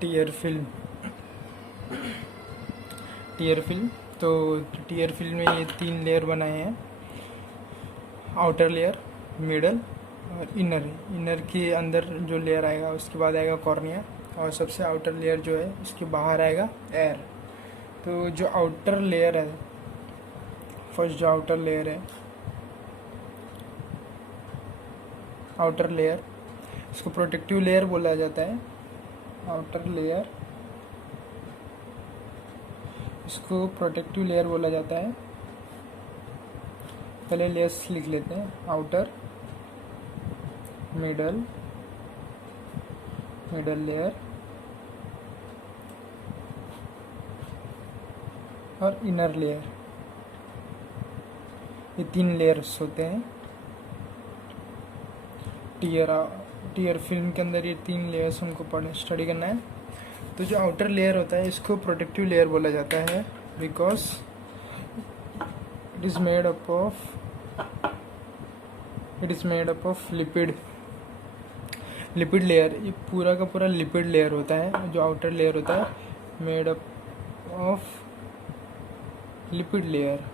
Tier film. Tier film तो tier film में ये 3 लेयर बनाए हैं, आउटर लेयर, मिडल और इनर। इनर के अंदर जो लेयर आएगा उसके बाद आएगा कॉर्निया, और सबसे आउटर लेयर जो है उसके बाहर आएगा एयर। तो जो आउटर लेयर है, फर्स्ट जो आउटर लेयर है, आउटर लेयर, इसको प्रोटेक्टिव लेयर बोला जाता है। आउटर लेयर, इसको प्रोटेक्टिव लेयर बोला जाता है। पहले लेयर्स लिख लेते हैं, आउटर, मिडल, मिडल लेयर और इनर लेयर। ये 3 लेयर्स होते हैं टीयर फिल्म के अंदर। ये 3 लेयर्स हमको स्टडी करना है। तो जो आउटर लेयर होता है इसको प्रोटेक्टिव लेयर बोला जाता है, because it is made up of lipid layer. ये पूरा का पूरा लिपिड लेयर होता है। जो आउटर लेयर होता है made up of lipid layer,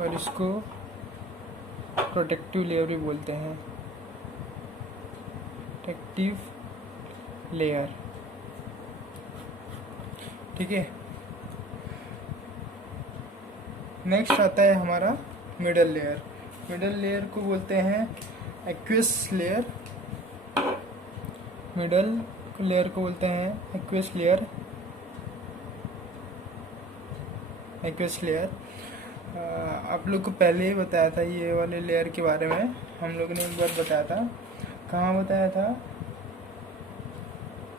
और इसको प्रोटेक्टिव लेयर भी बोलते हैं, प्रोटेक्टिव लेयर। ठीक है। नेक्स्ट आता है हमारा मिडल लेयर। मिडल लेयर को बोलते हैं एक्वियस लेयर। मिडल लेयर को बोलते हैं एक्वियस लेयर। एक्वियस लेयर आप लोग को पहले ही बताया था ये वाले लेयर के बारे में। हम लोग ने एक बार बताया था, कहाँ बताया था,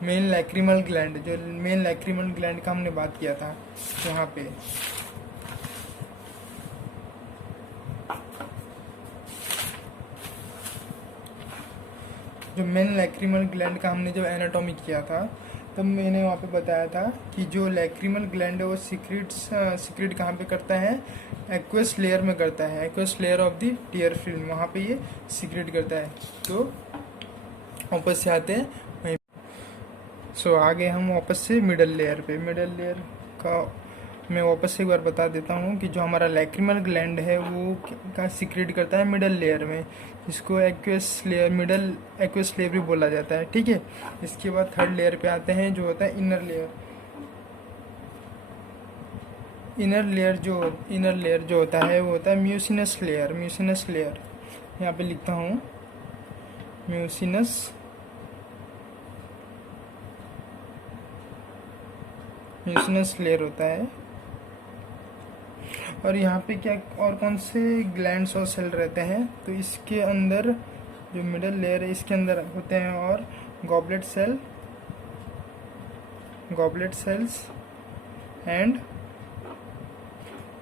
मेन लैक्रिमल ग्लैंड। जो मेन लैक्रिमल ग्लैंड का हमने बात किया था यहाँ पे। जो मेन लैक्रिमल ग्लैंड का हमने जब एनाटॉमी किया था, तब मैंने वहाँ पे बताया था कि जो लैक्रिमल ग्लैंड है वो सीक्रेट कहाँ पे करता है, एक्वस लेयर में करता है। Aqueous layer of the tier film, वहाँ पे ये सीक्रेट करता है। तो वापस से आते हैं वहीं। सो आगे हम वापस से मिडल लेयर पे। मिडल लेयर का मैं वापस से एक बार बता देता हूँ कि जो हमारा लैक्रिमल ग्लैंड है वो क्या सीक्रेट करता है मिडल लेयर में, इसको aqueous layer, middle aqueous layer भी बोला जाता है। ठीक है। इसके बाद थर्ड लेयर पे आते हैं जो होता है इनर लेयर। इनर लेयर जो होता है वो होता है म्यूसिनस लेयर। म्यूसिनस लेयर यहाँ पे लिखता हूँ, म्यूसिनस लेयर होता है। और यहाँ पे क्या और कौन से ग्लैंड्स और सेल रहते हैं, तो इसके अंदर जो मिडल लेयर है इसके अंदर होते हैं और गॉबलेट सेल्स एंड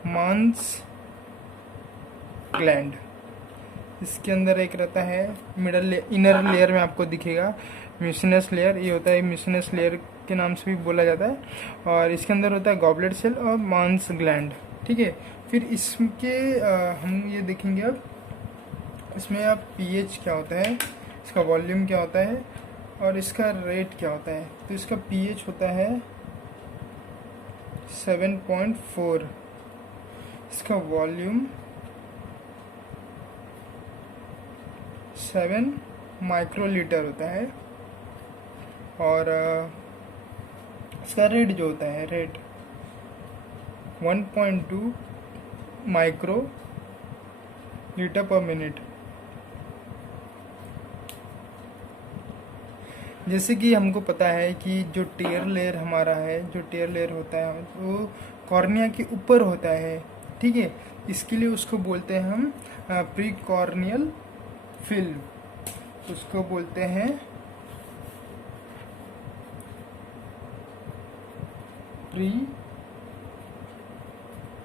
मांस ग्लैंड। इसके अंदर एक रहता है इनर लेयर में आपको दिखेगा म्यूसिनस लेयर। ये होता है म्यूसिनस लेयर के नाम से भी बोला जाता है। और इसके अंदर होता है गॉबलेट सेल और मांस ग्लैंड। ठीक है। फिर इसके हम ये देखेंगे अब इसमें अब पीएच क्या होता है, इसका वॉल्यूम क्या होता है और इसका रेट क्या होता है। तो इसका पीएच होता है 7.4, इसका वॉल्यूम 7 माइक्रोलीटर होता है, और इसका रेट जो होता है 1.2 माइक्रो लीटर पर मिनट। जैसे कि हमको पता है कि जो टीयर लेयर हमारा है, जो टीयर लेयर होता है वो कॉर्निया के ऊपर होता है। ठीक है। इसके लिए उसको बोलते हैं हम प्री कॉर्नियल फिल्म, उसको बोलते हैं प्री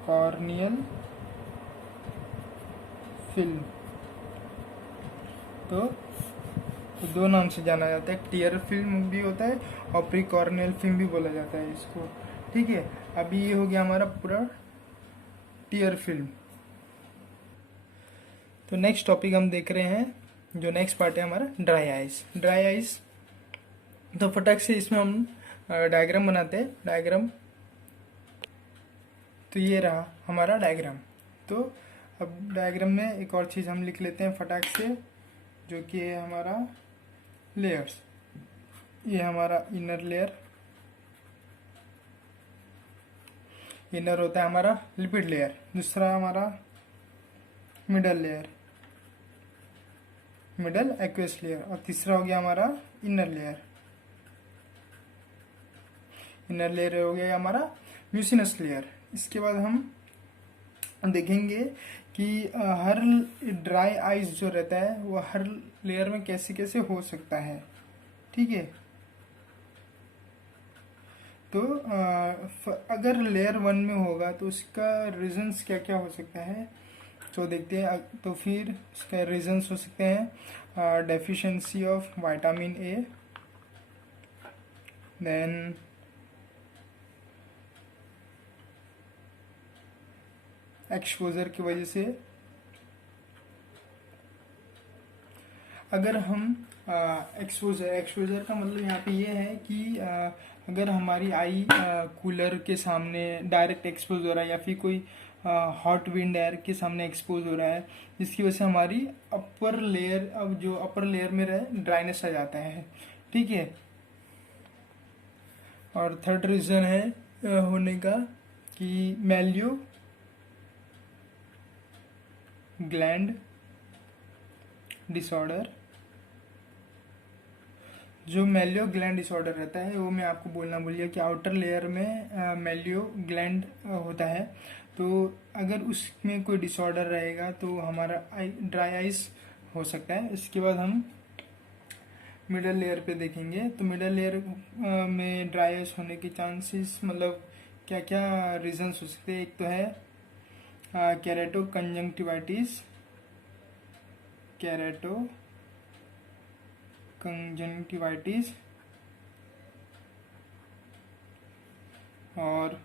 कॉर्नियल फिल्म। तो 2 नाम से जाना जाता है, टीयर फिल्म भी होता है और प्री कॉर्नियल फिल्म भी बोला जाता है इसको। ठीक है। अभी ये हो गया हमारा पूरा टीयर फिल्म। तो नेक्स्ट टॉपिक हम देख रहे हैं, जो नेक्स्ट पार्ट है हमारा ड्राई आइज। ड्राई आइज तो फटाक से इसमें हम डायग्राम बनाते हैं। डायग्राम, तो ये रहा हमारा डायग्राम। तो अब डायग्राम में एक और चीज़ हम लिख लेते हैं फटाक से, जो कि है हमारा लेयर्स। ये हमारा इनर लेयर, इनर होता है हमारा लिपिड लेयर। दूसरा हमारा middle layer, middle aqueous layer. और तीसरा हो गया हमारा इनर लेयर, इनर लेयर हो गया हमारा म्यूसिनस लेयर। इसके बाद हम देखेंगे कि हर ड्राई आइस जो रहता है वो हर लेयर में कैसे कैसे हो सकता है, ठीक है। तो अगर लेयर 1 में होगा तो उसका रीजंस क्या क्या हो सकता है, तो देखते हैं। तो फिर उसका रीजंस हो सकते हैं deficiency of vitamin A, then exposure की वजह से। अगर हम एक्सपोजर का मतलब यहाँ पे ये है कि अगर हमारी आई कूलर के सामने डायरेक्ट एक्सपोज हो रहा है, या फिर कोई हॉट विंड एयर के सामने एक्सपोज हो रहा है, जिसकी वजह से हमारी अपर लेयर, अब जो अपर लेयर में रहे ड्राइनेस आ जाता है, ठीक है। और थर्ड रीजन है होने का कि मैल्यो ग्लैंड डिसऑर्डर। जो मेलियो ग्लैंड डिसऑर्डर रहता है वो मैं आपको बोलना भूल गया कि आउटर लेयर में मेलियो ग्लैंड होता है। तो अगर उसमें कोई डिसऑर्डर रहेगा तो हमारा ड्राई आइस हो सकता है। इसके बाद हम मिडल लेयर पे देखेंगे। तो मिडल लेयर में ड्राई आइस होने के चांसेस मतलब क्या क्या रीजंस हो सकते हैं। एक तो है कैरेटो कंजंक्टिवाइटिस, कैरेटो कंजंक्टिवाइटिस, और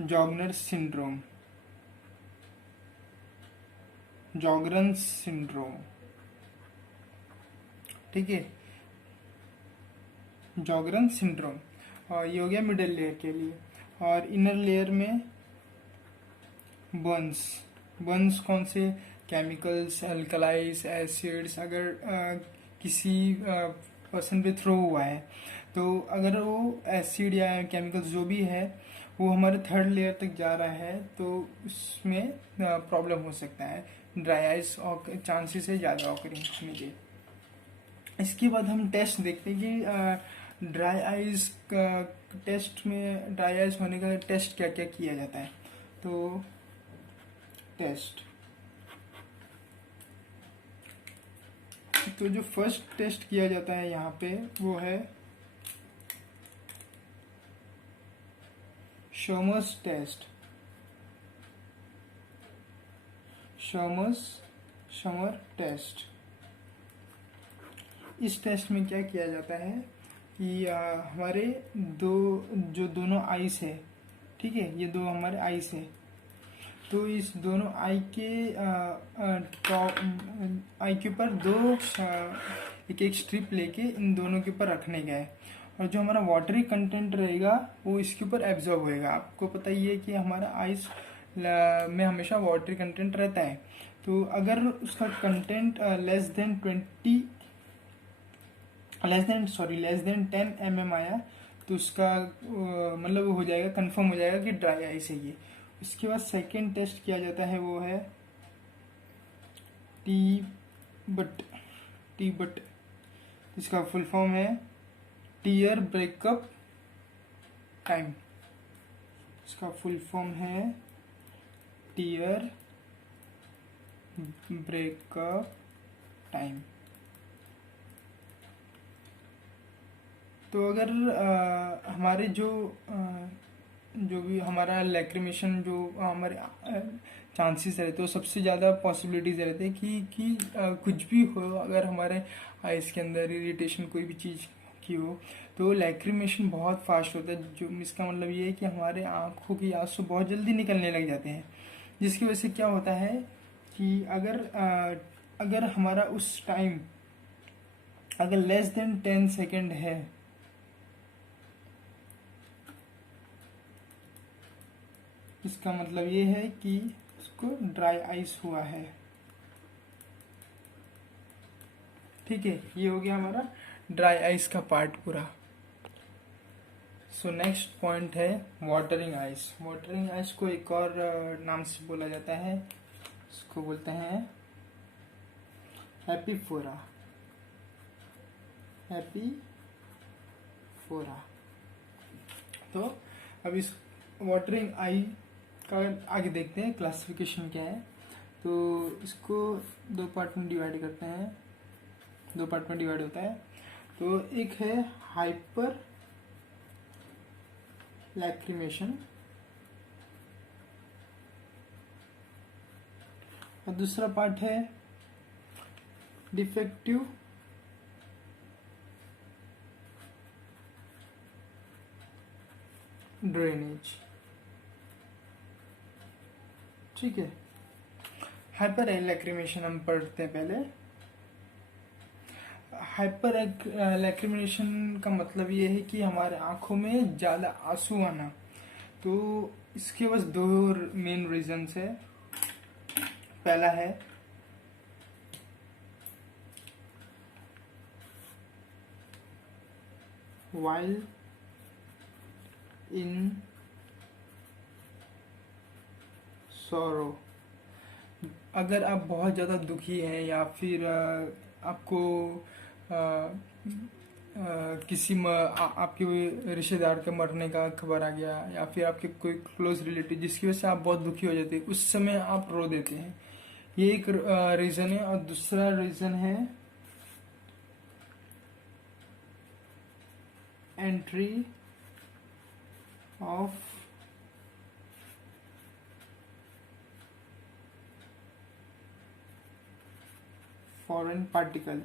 जॉगनर सिंड्रोम, जॉगरन सिंड्रोम, ठीक है, जॉगरन सिंड्रोम। और ये हो गया मिडल लेयर के लिए। और इनर लेयर में बर्न्स, बर्न्स कौन से, केमिकल्स, अल्कलाइज, एसिड्स अगर किसी पर्सन पे थ्रो हुआ है, तो अगर वो एसिड या केमिकल्स जो भी है वो हमारे थर्ड लेयर तक जा रहा है तो उसमें प्रॉब्लम हो सकता है, ड्राई आइस और चांसेस है ज़्यादा ऑकरिंग होने के। इसके बाद हम टेस्ट देखते हैं कि ड्राई आइस का टेस्ट में, ड्राई आइस होने का टेस्ट क्या क्या किया जाता है। तो टेस्ट, तो जो फर्स्ट टेस्ट किया जाता है यहाँ पे वो है शर्मर्स टेस्ट। Schirmer test. इस टेस्ट में क्या किया जाता है कि हमारे दोनों आइस है, ठीक है, ये दो हमारे आइस है, तो इस दोनों आई के ऊपर दो एक एक स्ट्रिप लेके इन दोनों के ऊपर रखने गए, और जो हमारा वाटरी कंटेंट रहेगा वो इसके ऊपर एब्जॉर्ब होएगा। आपको पता ही है कि हमारा आइस में हमेशा वाटरी कंटेंट रहता है। तो अगर उसका कंटेंट लेस देन 10 mm आया तो उसका मतलब हो जाएगा, कंफर्म हो जाएगा कि ड्राई आइस है ये। इसके बाद सेकेंड टेस्ट किया जाता है वो है टी बट। इसका फुल फॉर्म है टीयर ब्रेकअप टाइम। इसका फुल फॉर्म है टीयर ब्रेकअप टाइम। तो अगर हमारे जो भी हमारा लैक्रिमेशन जो हमारे चांसेस रहते हैं, सबसे ज़्यादा पॉसिबिलिटीज रहते हैं कि कुछ भी हो, अगर हमारे आइस के अंदर इरिटेशन कोई भी चीज़ की हो तो लैक्रिमेशन बहुत फास्ट होता है। जो इसका मतलब ये है कि हमारे आँखों के आंसू बहुत जल्दी निकलने लग जाते हैं, जिसकी वजह से क्या होता है कि अगर हमारा उस टाइम अगर लेस देन 10 सेकेंड है इसका मतलब ये है कि उसको ड्राई आइस हुआ है। ठीक है, ये हो गया हमारा ड्राई आइस का पार्ट पूरा। सो नेक्स्ट पॉइंट है वाटरिंग आइस। वाटरिंग आइस को एक और नाम से बोला जाता है, इसको बोलते हैं एपीफोरा। एपीफोरा। तो अब इस वाटरिंग आई का आगे देखते हैं क्लासिफिकेशन क्या है। तो इसको दो पार्ट में डिवाइड करते हैं, दो पार्ट में डिवाइड होता है। तो एक है हाइपर लैक्रिमेशन और दूसरा पार्ट है डिफेक्टिव ड्रेनेज। ठीक है, हाइपर लैक्रिमेशन हम पढ़ते हैं पहले। हाइपर लैक्रिमेशन का मतलब ये है कि हमारे आंखों में ज़्यादा आंसू आना। तो इसके बस दो मेन रीजंस है। पहला है while in sorrow, अगर आप बहुत ज़्यादा दुखी हैं या फिर आपको किसी आपके रिश्तेदार के मरने का खबर आ गया या फिर आपके कोई क्लोज रिलेटिव जिसकी वजह से आप बहुत दुखी हो जाते हैं, उस समय आप रो देते हैं। ये एक रीज़न है। और दूसरा रीज़न है एंट्री ऑफ फॉरेन पार्टिकल।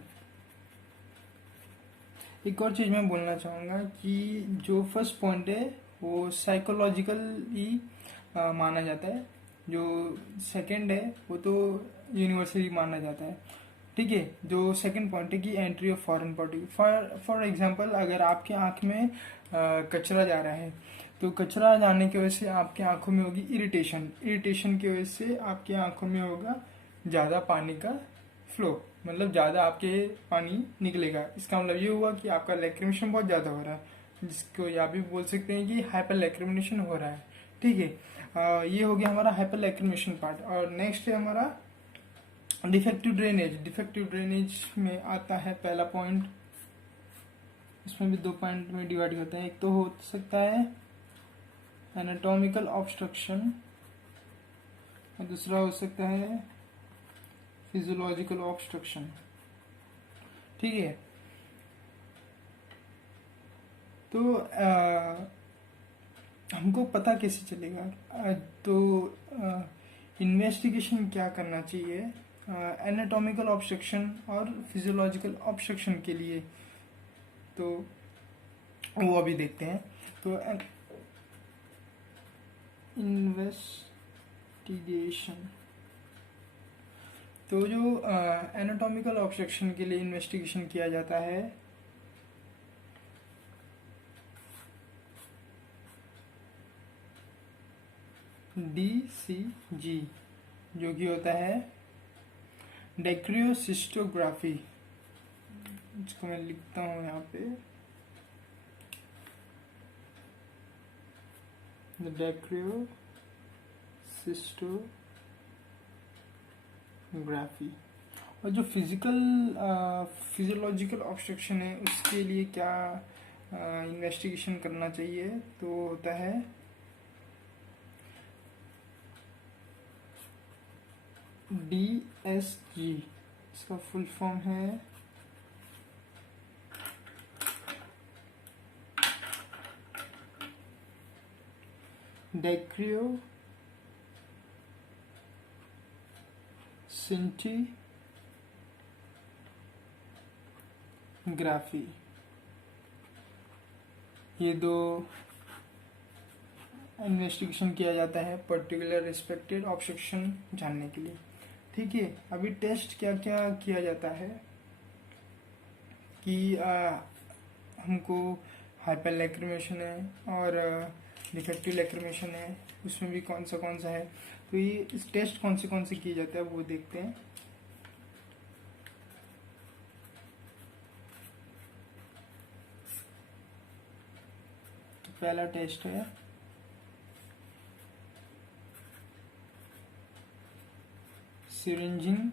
एक और चीज़ मैं बोलना चाहूँगा कि जो फर्स्ट पॉइंट है वो साइकोलॉजिकल ही माना जाता है, जो सेकंड है वो तो यूनिवर्सली माना जाता है। ठीक है, जो सेकंड पॉइंट है कि entry of foreign particle. For example, अगर आपके आँख में कचरा जा रहा है तो कचरा जाने की वजह से आपके आंखों में होगी इरिटेशन। इरिटेशन की वजह से आपके आंखों में होगा ज़्यादा पानी का फ्लो, मतलब ज़्यादा आपके पानी निकलेगा। इसका मतलब ये हुआ कि आपका लैक्रिमेशन बहुत ज़्यादा हो रहा है, जिसको या भी बोल सकते हैं कि हाइपर लैक्रिमेशन हो रहा है। ठीक है, ये हो गया हमारा हाइपर लैक्रिमेशन पार्ट। और नेक्स्ट है हमारा डिफेक्टिव ड्रेनेज। डिफेक्टिव ड्रेनेज में आता है पहला पॉइंट, इसमें भी दो पॉइंट में डिवाइड होते हैं। एक तो हो सकता है एनाटॉमिकल ऑब्स्ट्रक्शन और दूसरा हो सकता है फिजियोलॉजिकल ऑब्स्ट्रक्शन। ठीक है, तो हमको पता कैसे चलेगा? तो इन्वेस्टिगेशन क्या करना चाहिए एनाटॉमिकल ऑब्स्ट्रक्शन और फिजियोलॉजिकल ऑब्स्ट्रक्शन के लिए, तो वो अभी देखते हैं। तो इन्वेस्टिगेशन, तो जो एनाटॉमिकल ऑब्स्ट्रक्शन के लिए इन्वेस्टिगेशन किया जाता है DCG, जो कि होता है डेक्रियोसिस्टोग्राफी। इसको मैं लिखता हूँ यहाँ पे, डेक्रियोसिस्टोग्राफी। और जो फिजियोलॉजिकल ऑब्स्ट्रक्शन है उसके लिए क्या इन्वेस्टिगेशन करना चाहिए, तो होता है DSG। इसका फुल फॉर्म है डेक्रियोसिंटिग्राफी। ये दो इन्वेस्टिगेशन किया जाता है पर्टिकुलर रिस्पेक्टेड ऑब्स्ट्रक्शन जानने के लिए। ठीक है, अभी टेस्ट क्या क्या किया जाता है। कि हमको हाइपर लैक्रिमेशन है और डिफेक्टिव लैक्रिमेशन है, उसमें भी कौन सा है। तो ये इस टेस्ट कौन से किए जाते हैं वो देखते हैं। तो पहला टेस्ट है सिरिंजिंग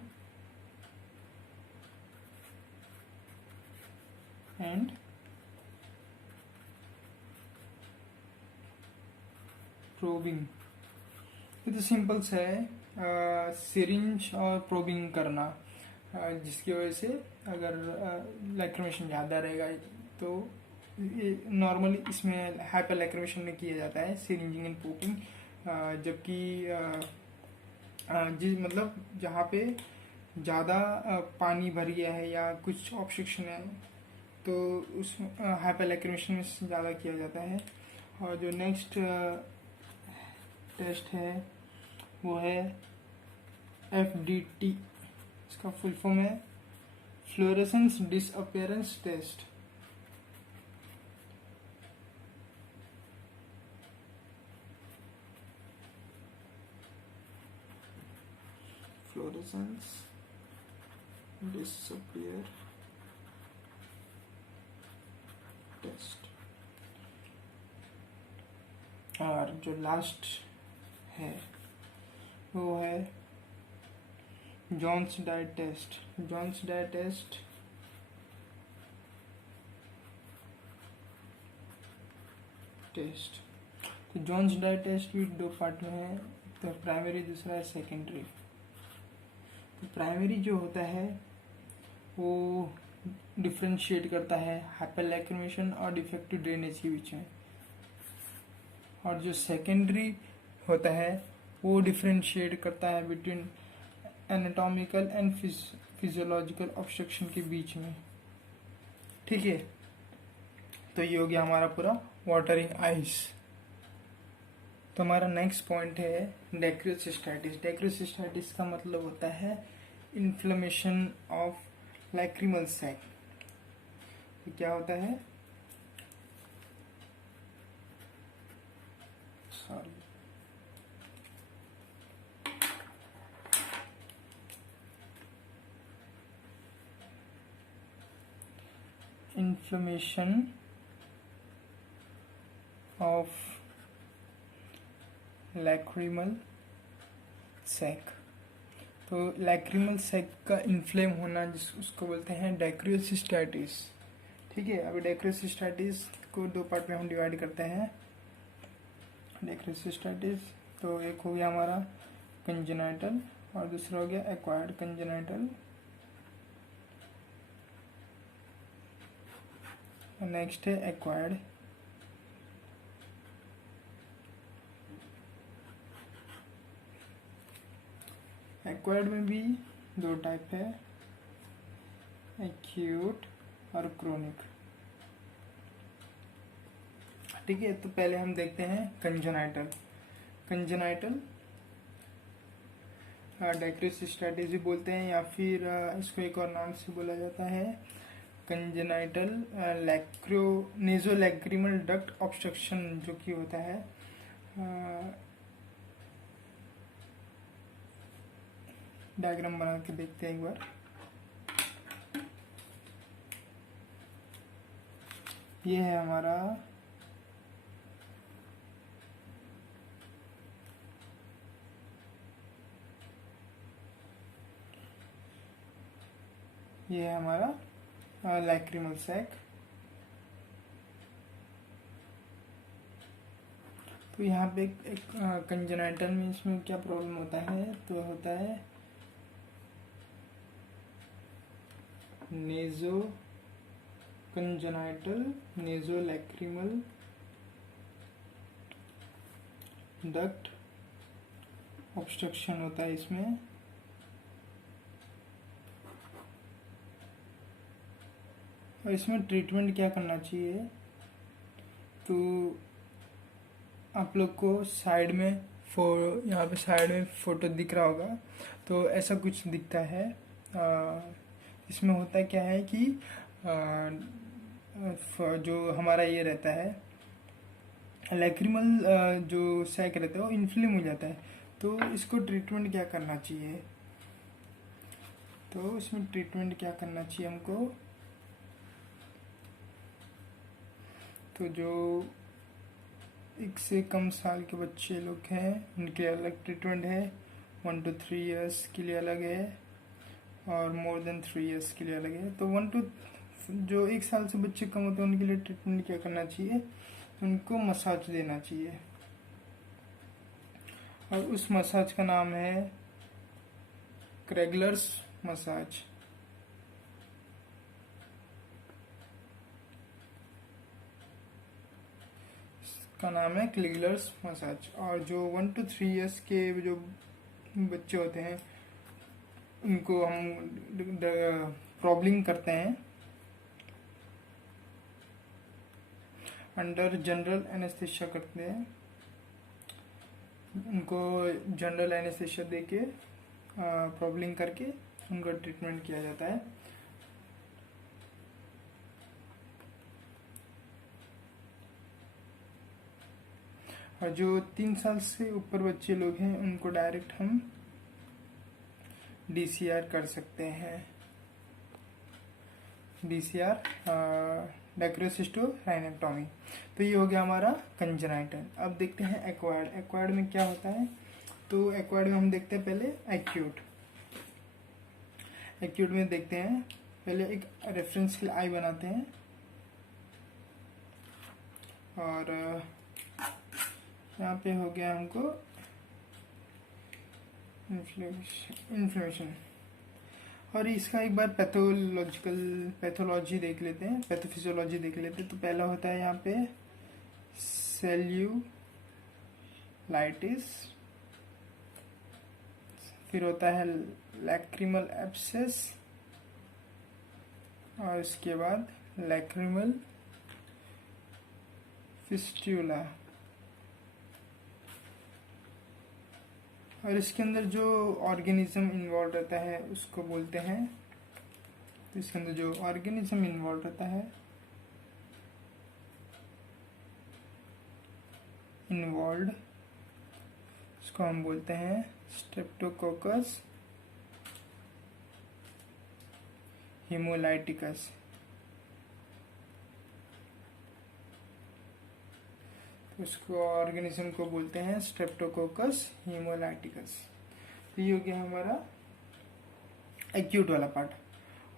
एंड प्रोबिंग। ये तो सिंपल सा है, सिरिंज और प्रोबिंग करना, जिसकी वजह से अगर लैक्रिमेशन ज़्यादा रहेगा तो नॉर्मली इसमें हाइपर लैक्रिमेशन में किया जाता है सिरिंजिंग एंड प्रोबिंग। जबकि जिस मतलब जहाँ पे ज़्यादा पानी भर गया है या कुछ ऑब्स्ट्रक्शन है तो उस हाइपर लैक्रिमेशन में ज़्यादा किया जाता है। और जो नेक्स्ट टेस्ट है वो है FDT। इसका फुल फॉर्म है fluorescence disappearance test. Fluorescence disappear test. और जो लास्ट है वो है Jones diet test. Jones diet test तो जॉन्स डाइट टेस्ट भी दो पार्ट में है, तो प्राइमरी, दूसरा है सेकेंडरी। तो प्राइमरी जो होता है वो डिफ्रेंशिएट करता है हाइपर लैक्रिमेशन और डिफेक्टिव ड्रेनेज के बीच में, और जो सेकेंडरी होता है वो डिफ्रेंशिएट करता है between anatomical and physiological obstruction के बीच में। ठीक है, तो ये हो गया हमारा पूरा वाटरिंग आइस। तो हमारा नेक्स्ट पॉइंट है डेक्रियोसिस्टाइटिस। डेक्रियोसिस्टाइटिस का मतलब होता है इन्फ्लेमेशन ऑफ लैक्रिमल सैक। क्या होता है, sorry, inflammation of lacrimal sac. तो लैक्रिमल सैक का इन्फ्लेम होना उसको बोलते हैं डेक्रियोसिस्टाइटिस। ठीक है, अभी डेक्रियोसिस्टाइटिस को दो पार्ट में हम डिवाइड करते हैं। डेक्रियोसिस्टाइटिस तो एक हो गया हमारा कंजेनाइटल और दूसरा हो गया एक्वायर्ड कंजेनाइटल। नेक्स्ट है एक्वायर्ड। एक्वायर्ड में भी दो टाइप है, एक्यूट और क्रोनिक। ठीक है, तो पहले हम देखते हैं कंजेनाइटल। कंजेनाइटल डेक्रियोसिस्टाइटिस भी बोलते हैं, या फिर इसको एक और नाम से बोला जाता है कंजेनाइटल नेज़ोलैक्रिमल डक्ट ऑब्स्ट्रक्शन, जो कि होता है डायग्राम बना के देखते हैं एक बार। ये है हमारा लैक्रिमल सैक। तो यहाँ पे एक कंजेनाइटल में इसमें क्या प्रॉब्लम होता है, तो होता है नेजो कंजेनाइटल नेज़ोलैक्रिमल डक्ट ऑब्स्ट्रक्शन होता है इसमें। और इसमें ट्रीटमेंट क्या करना चाहिए, तो आप लोग को साइड में यहाँ पे साइड में फोटो दिख रहा होगा, तो ऐसा कुछ दिखता है। इसमें होता क्या है कि जो हमारा ये रहता है लैक्रिमल जो सैक रहता है वो इन्फ्लेम हो जाता है। तो इसको ट्रीटमेंट क्या करना चाहिए, तो इसमें ट्रीटमेंट क्या करना चाहिए हमको, तो जो 1 से कम साल के बच्चे लोग हैं उनके अलग ट्रीटमेंट है, 1 to 3 years के लिए अलग है, और मोर देन 3 years के लिए अलग है। तो जो 1 साल से बच्चे कम होते हैं उनके लिए ट्रीटमेंट क्या करना चाहिए, उनको मसाज देना चाहिए, और उस मसाज का नाम है क्रेगलर्स मसाज। का नाम है क्लिगलर्स मसाज। और जो 1 to 3 years के जो बच्चे होते हैं उनको हम प्रॉब्लम करते हैं अंडर जनरल एनेस्थेशिया करते हैं, उनको जनरल एनेस्थेशिया देके प्रॉब्लम करके उनका ट्रीटमेंट किया जाता है। और जो 3 साल से ऊपर बच्चे लोग हैं उनको डायरेक्ट हम DCR कर सकते हैं, DCR डेक्रोसिस्टोराइनेक्टोमी। तो ये हो गया हमारा कंजेनाइटल। अब देखते हैं एक्वायर्ड। एक्वायर्ड में क्या होता है, तो एक्वायर्ड में हम देखते हैं पहले एक्यूट। एक्यूट में देखते हैं पहले एक रेफरेंस के लिए आई बनाते हैं, और यहाँ पे हो गया हमको इन्फ्लेमेशन। और इसका एक बार पैथोलॉजी देख लेते हैं, पैथोफिजियोलॉजी देख लेते हैं। तो पहला होता है यहाँ पे सेल्यूलाइटिस, फिर होता है लैक्रिमल एब्सेस, और इसके बाद लैक्रिमल फिस्टुला। और इसके अंदर जो ऑर्गेनिज्म इन्वॉल्व रहता है उसको बोलते हैं, तो इसके अंदर जो ऑर्गेनिज्म इन्वॉल्व रहता है उसको हम बोलते हैं स्ट्रेप्टोकोकस हेमोलाइटिकस। उसको ऑर्गेनिज्म को बोलते हैं स्ट्रेप्टोकोकस हेमोलाइटिकस। तो ये हो गया हमारा एक्यूट वाला पार्ट।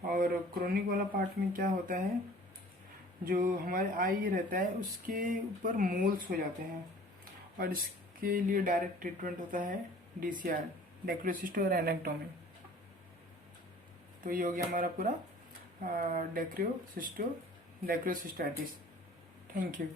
और क्रोनिक वाला पार्ट में क्या होता है, जो हमारे आई रहता है उसके ऊपर मोल्स हो जाते हैं, और इसके लिए डायरेक्ट ट्रीटमेंट होता है DCR डेक्रोसिस्टोराइनेक्टोमी। तो ये हो गया हमारा पूरा डेक्रोसिस्टाइटिस। Thank you.